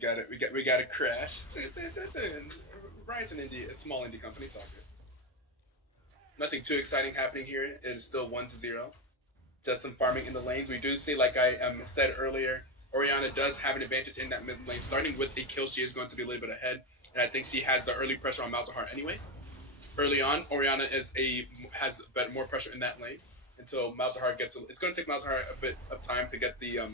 We got a crash. Riot's a small indie company. It's all good. Nothing too exciting happening here. It is still 1-0. Just some farming in the lanes. We do see, like I said earlier, Orianna does have an advantage in that mid lane. Starting with a kill, she is going to be a little bit ahead, and I think she has the early pressure on Malzahar anyway. Early on, Orianna has more pressure in that lane until Malzahar gets. It's going to take Malzahar a bit of time to get the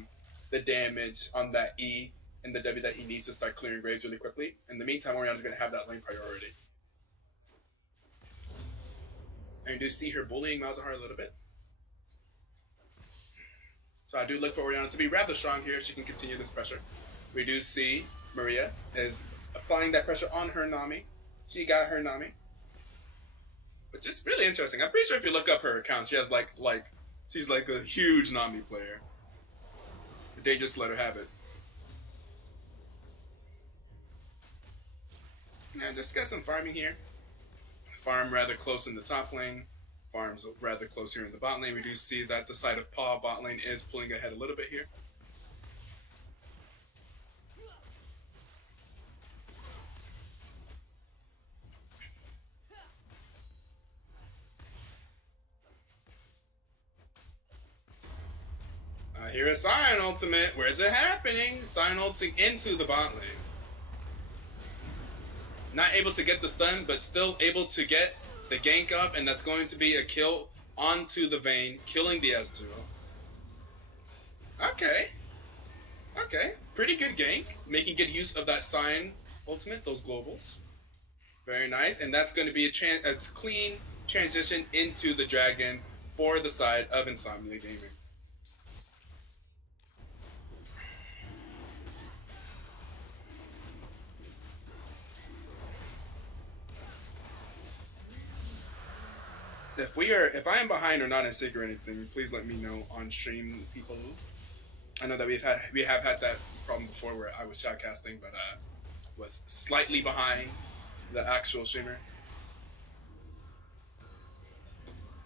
damage on that E and the W that he needs to start clearing graves really quickly. In the meantime, Orianna's going to have that lane priority. And you do see her bullying Malzahar a little bit. So I do look for Orianna to be rather strong here. She can continue this pressure. We do see Maria is applying that pressure on her Nami. She got her Nami. Which is really interesting. I'm pretty sure if you look up her account, she has she's like a huge Nami player. They just let her have it. Yeah, just got some farming here. Farm rather close in the top lane. Farms rather close here in the bot lane. We do see that the side of PAW bot lane is pulling ahead a little bit here. Here is Sion ultimate. Where's it happening? Sion ulting into the bot lane. Not able to get the stun, but still able to get the gank up, and that's going to be a kill onto the Vayne, killing the Ezreal. Okay. Okay. Pretty good gank. Making good use of that Sion ultimate, those globals. Very nice. And that's going to be a clean transition into the dragon for the side of Insomnia Gaming. If I am behind or not in sync or anything, please let me know on stream, people. I know that we have had that problem before where I was shoutcasting, but was slightly behind the actual streamer,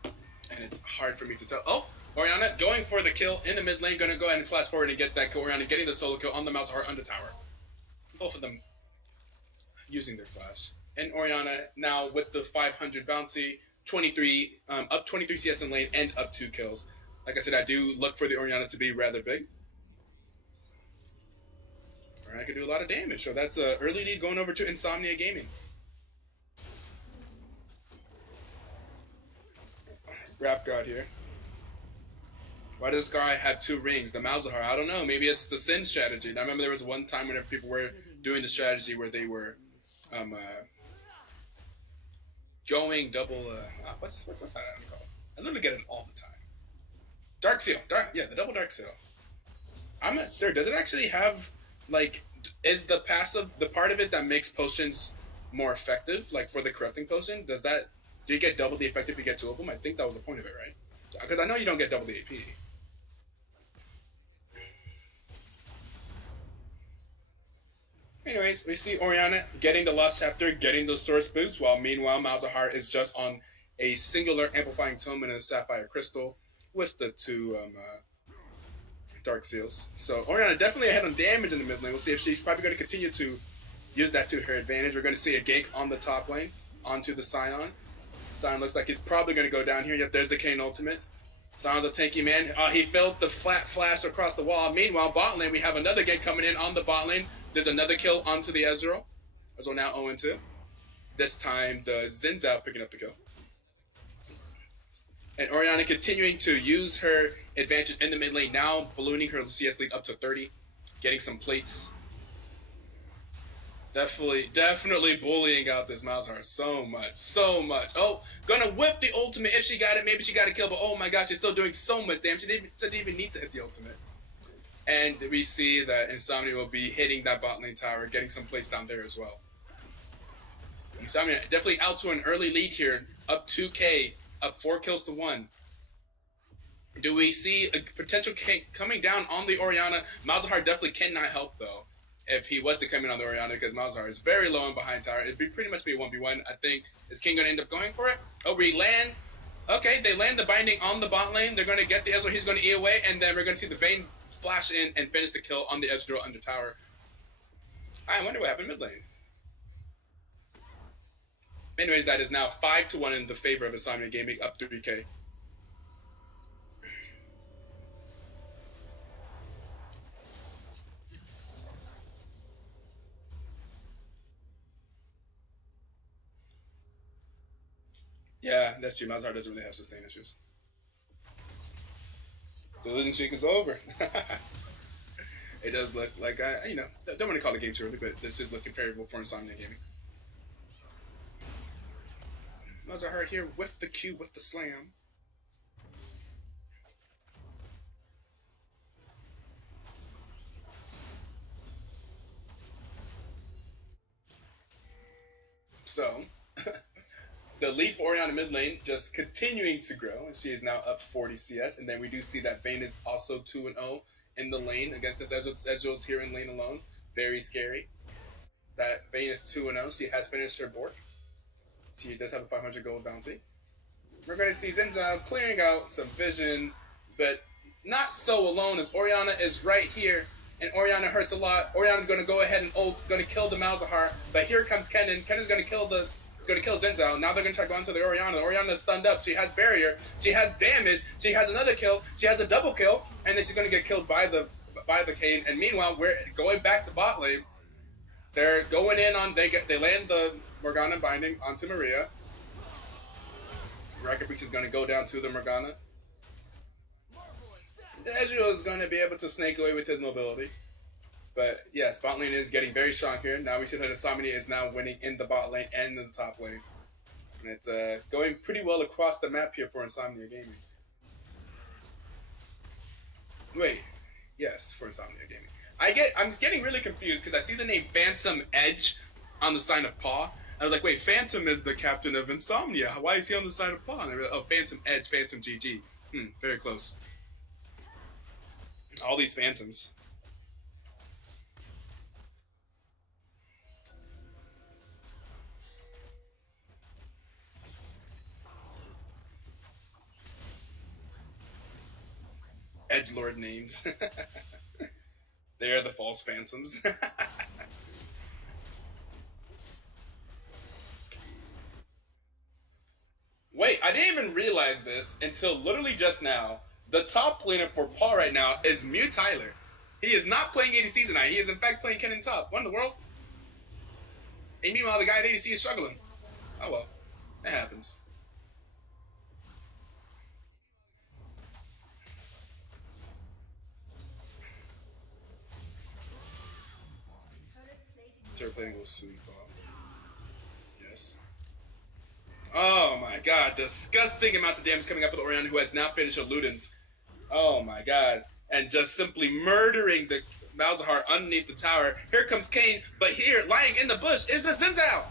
and it's hard for me to tell. Oh, Orianna going for the kill in the mid lane, going to go ahead and flash forward and get that kill. Orianna getting the solo kill on the Malzahar under tower. Both of them using their flash, and Orianna now with the 500 bounty. 23 up 23 CS in lane and up 2 kills. Like I said, I do look for the Orianna to be rather big. Or I could do a lot of damage. So that's an early lead going over to Insomnia Gaming. Rap God here. Why does this guy have 2 rings? The Malzahar, I don't know. Maybe it's the Sin strategy. I remember there was one time whenever people were doing the strategy where they were going double. What's that item called? I literally get it all the time. Dark Seal. Yeah, the double Dark Seal. I'm not sure. Does it actually have is the passive the part of it that makes potions more effective, like for the corrupting potion? Do you get double the effect if you get 2 of them? I think that was the point of it, right? Because I know you don't get double the AP. Anyways, we see Orianna getting the Lost Chapter, getting those source boosts, while meanwhile Malzahar is just on a singular amplifying tome and a sapphire crystal with the 2 Dark Seals. So Orianna definitely ahead on damage in the mid lane. We'll see if she's probably going to continue to use that to her advantage. We're going to see a gank on the top lane onto the Sion. Sion looks like he's probably going to go down here. Yep, there's the Kayn ultimate. Sion's a tanky man. He felt the flat flash across the wall. Meanwhile, bot lane, we have another gank coming in on the bot lane. There's another kill onto the Ezreal. Ezreal now 0-2. This time, the Zinzao picking up the kill. And Orianna continuing to use her advantage in the mid lane, now ballooning her CS lead up to 30, getting some plates. Definitely bullying out this Malzahar so much. Oh, gonna whip the ultimate if she got it. Maybe she got a kill, but oh my gosh, she's still doing so much damage. She didn't even need to hit the ultimate. And we see that Insomnia will be hitting that bot lane tower, getting some plates down there as well. Insomnia definitely out to an early lead here, up 2K, up 4 kills to 1. Do we see a potential coming down on the Orianna? Malzahar definitely cannot help, though, if he was to come in on the Orianna, because Malzahar is very low in behind tower. It'd be pretty much be a 1v1. I think, is King going to end up going for it? Oh, we land. Okay, they land the binding on the bot lane. They're going to get the Ezreal. He's going to E away, and then we're going to see the Vayne flash in and finish the kill on the Ezreal under tower. I wonder what happened mid lane. Anyways, that is now 5-1 in the favor of Insomnia Gaming, up 3K. Yeah, that's true. Malzahar doesn't really have sustain issues. The losing streak is over. It does look like don't want to call the game too early, but this is looking favorable for Insomnia Gaming. Malzahar here with the Q, with the slam. So, the lead for Orianna mid lane just continuing to grow, and she is now up 40 CS. And then we do see that Vayne is also 2-0 in the lane against this Ezreal's here in lane alone. Very scary. That Vayne is 2-0. She has finished her Bork. She does have a 500 gold bounty. We're going to see Zenza clearing out some vision, but not so alone as Orianna is right here, and Orianna hurts a lot. Orianna's going to go ahead and ult, going to kill the Malzahar, but here comes Kennen. Kennen's going to kill Zenza. Now they're going to try going to the Orianna. Orianna is stunned up. She has barrier. She has damage. She has another kill. She has a double kill, and then she's going to get killed by the Kayn. And meanwhile, we're going back to bot lane. They're going in on they land the Morgana binding onto Maria. Rocket Breach is going to go down to the Morgana. Ezreal is going to be able to snake away with his mobility. But yes, bot lane is getting very strong here. Now we see that Insomnia is now winning in the bot lane and in the top lane. And it's going pretty well across the map here for Insomnia Gaming. Wait, yes, for Insomnia Gaming. I'm getting really confused because I see the name Phantom Edge on the sign of PAW. I was like, wait, Phantom is the captain of Insomnia. Why is he on the side of PAW? And they were like, oh, Phantom Edge, Phantom GG. Very close. All these Phantoms. Edgelord names. They are the false Phantoms. Wait, I didn't even realize this until literally just now. The top laner for PAW right now is Mew Tyler. He is not playing ADC tonight. He is in fact playing Kennen top. What in the world? And meanwhile, the guy at ADC is struggling. Oh well, that happens. Turret plating will soon fall. Yes. Oh my god, disgusting amounts of damage coming up with Orianna, who has now finished her Ludens. Oh my god. And just simply murdering the Malzahar underneath the tower. Here comes Kayn, but here, lying in the bush, is a Zinzao!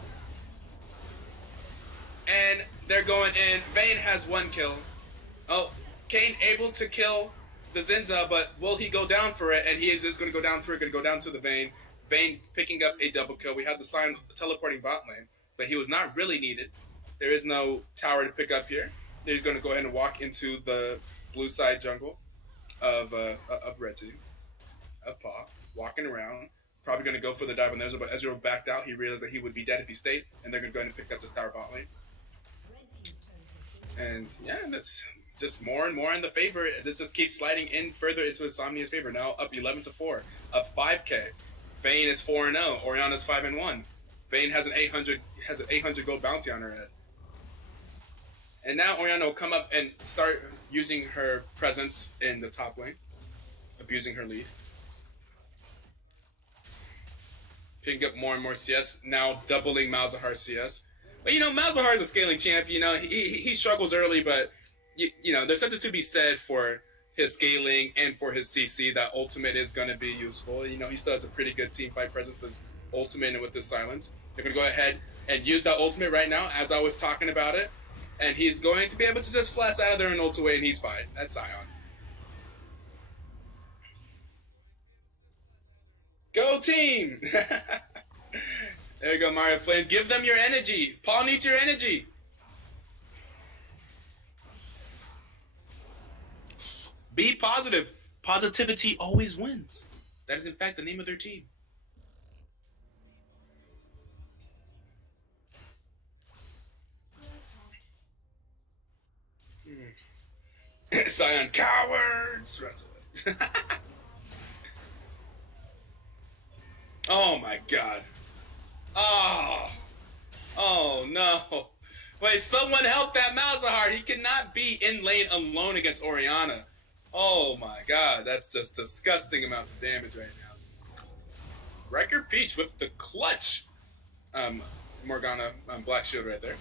And they're going in. Vayne has one kill. Oh, Kayn able to kill the Zinza, but will he go down for it? And he is just going to go down for it, going to go down to the Vayne. Vayne picking up a double kill. We had the sign teleporting bot lane, but he was not really needed. There is no tower to pick up here. He's going to go ahead and walk into the blue side jungle of red team, of PAW, walking around. Probably going to go for the dive on Ezreal, but Ezreal backed out. He realized that he would be dead if he stayed, and they're going to go ahead and pick up this tower bot lane. And yeah, that's just more and more in the favor. This just keeps sliding in further into Insomnia's favor. Now up 11-4, up 5K. Vayne is 4-0. Orianna's 5-1. Vayne has an 800 gold bounty on her head. And now Orianna will come up and start using her presence in the top lane, abusing her lead. Picking up more and more CS, now doubling Malzahar's CS. But Malzahar is a scaling champ. He struggles early, but there's something to be said for his scaling and for his CC. That ultimate is going to be useful. He still has a pretty good team fight presence with his ultimate and with his silence. They're going to go ahead and use that ultimate right now, as I was talking about it. And he's going to be able to just flash out of there and ult away, and he's fine. That's Sion. Go team! There you go, Mario Flames. Give them your energy. Paul needs your energy. Be positive. Positivity always wins. That is, in fact, the name of their team. Scion cowards! Runs away. Oh my god. Oh. Oh no. Wait, someone help that Malzahar. He cannot be in lane alone against Orianna. Oh my god, that's just disgusting amounts of damage right now. Riker Peach with the clutch. Morgana Black Shield right there.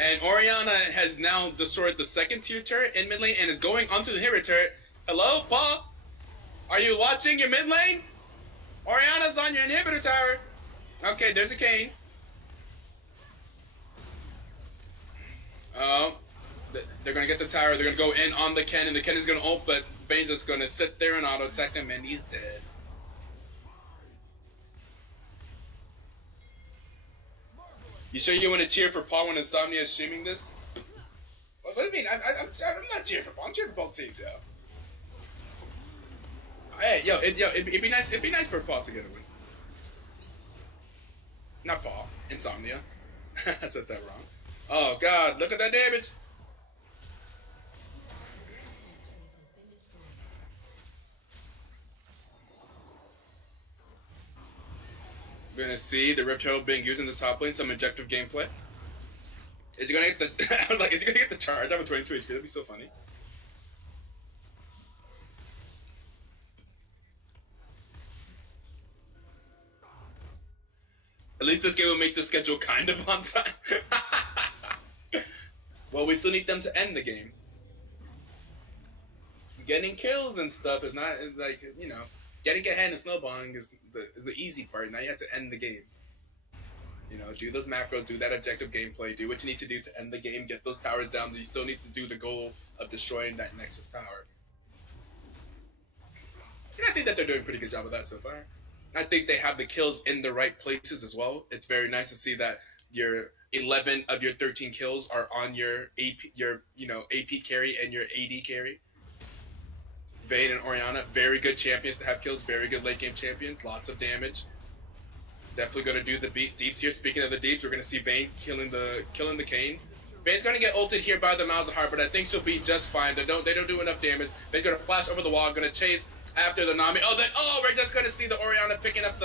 And Orianna has now destroyed the second tier turret in mid lane and is going onto the inhibitor turret. Hello, Paul? Are you watching your mid lane? Orianna's on your inhibitor tower. Okay, there's a Kayn. They're going to get the tower. They're going to go in on the Ken, and the Ken is going to ult, but Vayne's just going to sit there and auto-attack him, and he's dead. You sure you want to cheer for Paul when Insomnia is streaming this? What do you mean? I'm not cheering for Paul. I'm cheering for both teams, yo. Hey, it'd be nice for Paul to get a win. Not Paul. Insomnia. I said that wrong. Oh god, look at that damage! We're gonna see the Rift Herald being used in the top lane, some objective gameplay. Is he gonna get the I was like, is he gonna get the charge? I have a 22 HP, that'd be so funny. At least this game will make the schedule kind of on time. Well, we still need them to end the game. Getting kills and stuff is not, like, you know, getting ahead and snowballing is the easy part. Now you have to end the game. You know, do those macros, do that objective gameplay, do what you need to do to end the game, get those towers down. You still need to do the goal of destroying that Nexus tower. And I think that they're doing a pretty good job of that so far. I think they have the kills in the right places as well. It's very nice to see that your 11 of your 13 kills are on your AP carry and your AD carry. Vayne and Orianna, very good champions to have kills, very good late game champions, lots of damage. Definitely going to do the deeps here. Speaking of the deeps, we're going to see Vayne killing the Kayn. Vayne's going to get ulted here by the Malzahar, but I think she'll be just fine. They don't do enough damage. Vayne's going to flash over the wall, going to chase after the Nami. We're just going to see the Orianna picking up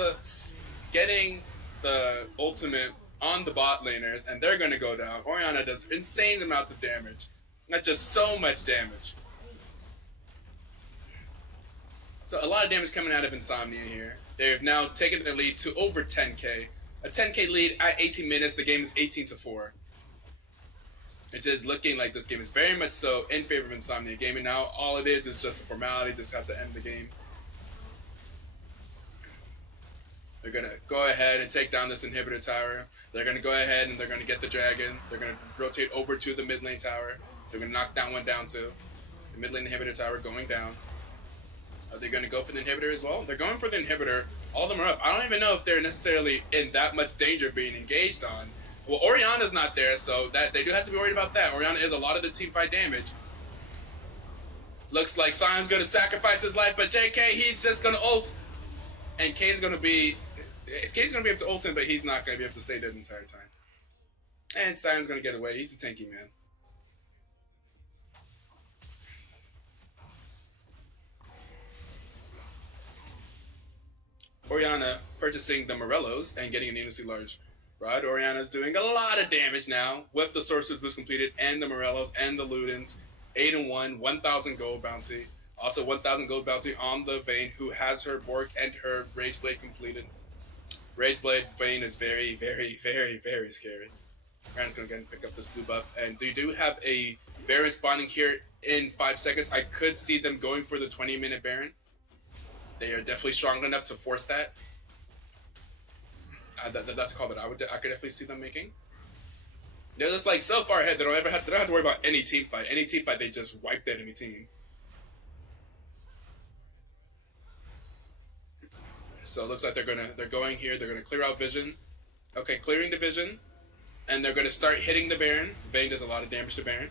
getting the ultimate on the bot laners, and they're going to go down. Orianna does insane amounts of damage. That's just so much damage. So a lot of damage coming out of Insomnia here. They've now taken the lead to over 10k. A 10k lead at 18 minutes. The game is 18-4. It's just looking like this game is very much so in favor of Insomnia Gaming now. All it is just a formality. Just have to end the game. They're going to go ahead and take down this inhibitor tower. They're going to go ahead and they're going to get the dragon. They're going to rotate over to the mid lane tower. They're going to knock that one down too. The mid lane inhibitor tower going down. Are they going to go for the inhibitor as well? They're going for the inhibitor. All of them are up. I don't even know if they're necessarily in that much danger of being engaged on. Well, Orianna's not there, so that they do have to be worried about that. Orianna is a lot of the team fight damage. Looks like Sion's going to sacrifice his life, but JK, he's just going to ult. And Kane's going to be able to ult him, but he's not going to be able to stay dead the entire time. And Sion's going to get away. He's a tanky man. Orianna purchasing the Morellos and getting an needlessly large rod. Orianna's doing a lot of damage now with the Sorcerer's Boost completed and the Morellos and the Ludens. 8-1, 1,000 gold bounty. Also 1,000 gold bounty on the Vayne, who has her Bork and her Rageblade completed. Rageblade Vayne is very, very, very, very scary. Baron's going to go and pick up this blue buff. And they do have a Baron spawning here in 5 seconds. I could see them going for the 20-minute Baron. They are definitely strong enough to force that. That's a call that I could definitely see them making. They're just like so far ahead they don't have to worry about any team fight. Any team fight, they just wipe the enemy team. So it looks like they're going here. They're gonna clear out Vision. Okay, clearing the Vision, and they're gonna start hitting the Baron. Vayne does a lot of damage to Baron.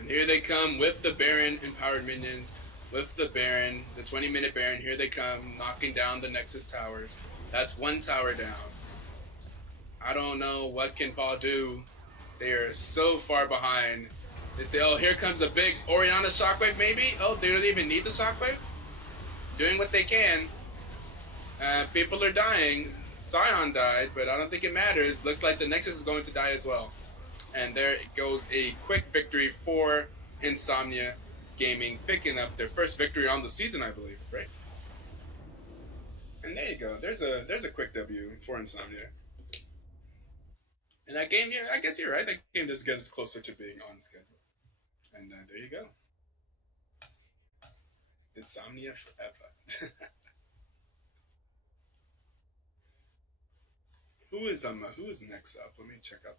And here they come with the Baron empowered minions, with the Baron, the 20-minute Baron. Here they come, knocking down the Nexus towers. That's one tower down. I don't know what can PAW do. They are so far behind. They say, oh, here comes a big Orianna shockwave, maybe? Oh, they don't even need the shockwave? Doing what they can. People are dying. Scion died, but I don't think it matters. Looks like the Nexus is going to die as well. And there goes a quick victory for Insomnia Gaming, picking up their first victory on the season, I believe, right? And there you go. There's a quick W for Insomnia. And that game, yeah, I guess you're right. That game does get us closer to being on schedule. And there you go. Insomnia forever. who is next up? Let me check out the